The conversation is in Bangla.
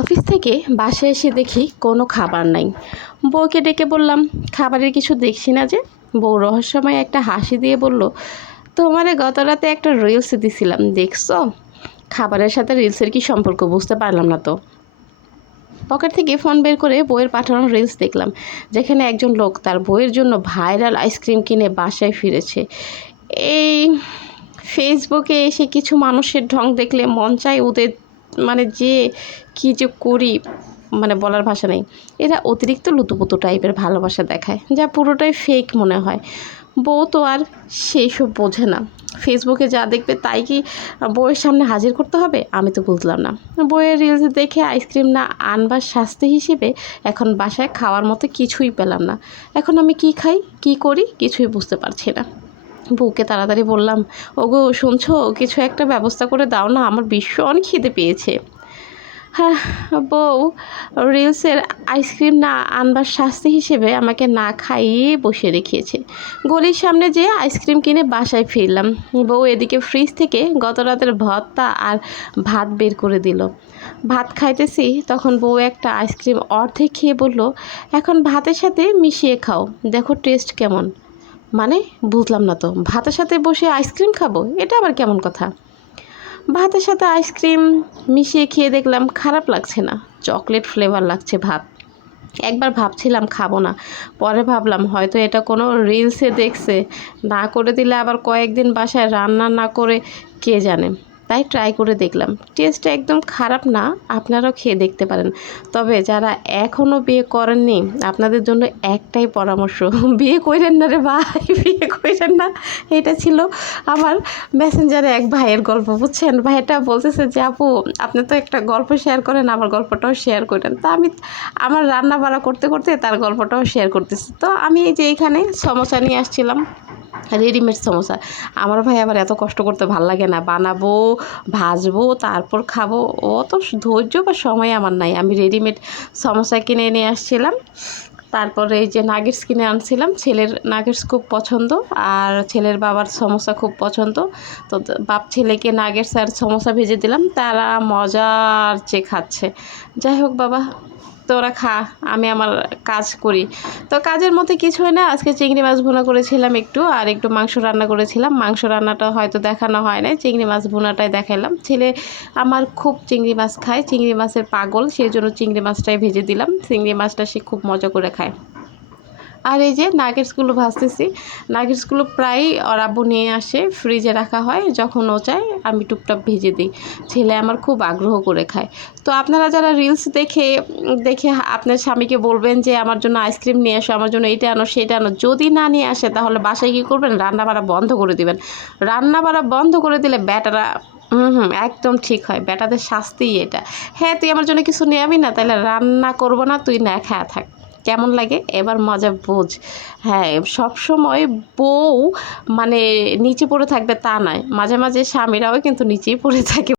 অফিস থেকে বাসায় এসে দেখি কোনো খাবার নাই। বউকে ডেকে বললাম, খাবারের কিছু দেখছি না যে? বউ রহস্যময় একটা হাসি দিয়ে বলল, তোমারে গত রাতে একটা রিলস দিছিলাম, দেখছ? খাবারের সাথে রিলসের কি সম্পর্ক বুঝতে পারলাম না তো। পকেট থেকে ফোন বের করে বইয়ের পাঠানো রিলস দেখলাম, যেখানে একজন লোক তার বইয়ের জন্য ভাইরাল আইসক্রিম কিনে বাসায় ফিরেছে। এই ফেসবুকে এসে কিছু মানুষের ঢং দেখলে মন চায় ওদের মানে যে কী যে করি মানে বলার ভাষা নেই। এরা অতিরিক্ত লুতুপুতু টাইপের ভালোবাসা দেখায়, যা পুরোটাই ফেক মনে হয়। বউ তো আর সেই সব বোঝে না। ফেসবুকে যা দেখবে তাই কি বইয়ের সামনে হাজির করতে হবে? আমি তো বুঝলাম না। বইয়ের রিলস দেখে আইসক্রিম না আনবার শাস্তি হিসেবে এখন বাসায় খাওয়ার মতো কিছুই পেলাম না। এখন আমি কি খাই, কি করি কিছুই বুঝতে পারছি না। বউকে তাড়াতাড়ি বললাম, ওগো, শুনছো? কিছু একটা ব্যবস্থা করে দাও না, আমার ভীষণ খিদে পেয়েছে। হ্যাঁ বউ, রিলসের আইসক্রিম না আনবার শাস্তি হিসেবে আমাকে না খাইয়ে বসে রেখেছে। গলির সামনে যেয়ে আইসক্রিম কিনে বাসায় ফিরলাম। বউ এদিকে ফ্রিজ থেকে গত রাতের ভর্তা আর ভাত বের করে দিল। ভাত খাইতেছি, তখন বউ একটা আইসক্রিম অর্ধেক খেয়ে বলল, এখন ভাতের সাথে মিশিয়ে খাও, দেখো টেস্ট কেমন। মানে বুঝলাম না তো, ভাতের সাথে বসে আইসক্রিম খাব? এটা আবার কেমন কথা? ভাতের সাথে আইসক্রিম মিশিয়ে খেয়ে দেখলাম খারাপ লাগছে না, চকলেট ফ্লেভার লাগছে ভাত। একবার ভাবছিলাম খাব না, পরে ভাবলাম হয়তো এটা কোনো রিলসে দেখছে, না করে দিলে আবার কয়েকদিন বাসায় রান্না না করে কে জানে। তাই ট্রাই করে দেখলাম। টেস্ট একদম খারাপ না, আপনারাও খেয়ে দেখতে পারেন। তবে যারা এখনও বিয়ে করেননি, আপনাদের জন্য একটাই পরামর্শ, বিয়ে করেন না রে ভাই, বিয়ে করেন না। এটা ছিল আমার মেসেঞ্জারে এক ভাইয়ের গল্প, বুঝছেন? ভাইটা বলতেছে যে, আপু, আপনি তো একটা গল্প শেয়ার করেন, আমার গল্পটাও শেয়ার করেন। তা আমি আমার রান্না বাড়া করতে করতে তার গল্পটাও শেয়ার করতেছি। তো আমি এই যে এখানে সমস্যা নিয়ে আসছিলাম। রেডিমেড সমোসা। আমার ভাই আবার এত কষ্ট করতে ভালো লাগে না। বানাবো, ভাজবো, তারপর খাব। অত ধৈর্য বা সময় আমার নাই। আমি রেডিমেড সমোসা কিনে নিয়ে আসছিলাম। তারপরে এই যে নাগেটস কিনে আনছিলাম। ছেলের নাগেটস খুব পছন্দ আর ছেলের বাবার সমোসা খুব পছন্দ। তো বাপ ছেলেকে নাগেটস আর সমোসা ভেজে দিলাম। তারা মজার চেয়ে খাচ্ছে। যাই হোক বাবা। তোরা খা, আমি আমার কাজ করি। তো কাজের মধ্যে কিছুই না, আজকে চিংড়ি মাছ ভুনা করেছিলাম একটু, আর একটু মাংস রান্না করেছিলাম। মাংস রান্নাটা হয়তো দেখানো হয় না চিংড়ি মাছ ভুনাটাই দেখালাম ছেলে আমার খুব চিংড়ি মাছ খায়, চিংড়ি মাছের পাগল, সেই জন্য চিংড়ি মাছটাই ভেজে দিলাম। চিংড়ি মাছটা সে খুব মজা করে খায়। আর এই যে নাগেটসগুলো ভাজতেছি। নাগেটসগুলো প্রায় ওর নিয়ে আসে ফ্রিজে রাখা হয়, যখন ও চায় আমি টুকটাপ ভেজে দিই। ছেলে আমার খুব আগ্রহ করে খায়। তো আপনারা যারা রিলস দেখে দেখে আপনার স্বামীকে বলবেন যে, আমার জন্য আইসক্রিম নিয়ে আসো, আমার জন্য এইটা আনো, সেটা আনো। যদি না নিয়ে আসে, তাহলে বাসায় কী করবেন? রান্না বাড়া বন্ধ করে দিবেন। রান্না বাড়া বন্ধ করে দিলে ব্যাটারা, হুম হুম, একদম ঠিক হয়। বেটাদের শাস্তিই এটা। হ্যাঁ তুই আমার জন্য কিছু নিয়ে না, তাহলে রান্না করব না, তুই না খায়া থাক। কেমন লাগে? এবার মজা বোঝ। হ্যাঁ সব সময় বউ মানে নিচে পড়ে থাকবে তা নয়। মাঝে মাঝে স্বামীরাও কিন্তু নিচেই পড়ে থাকে।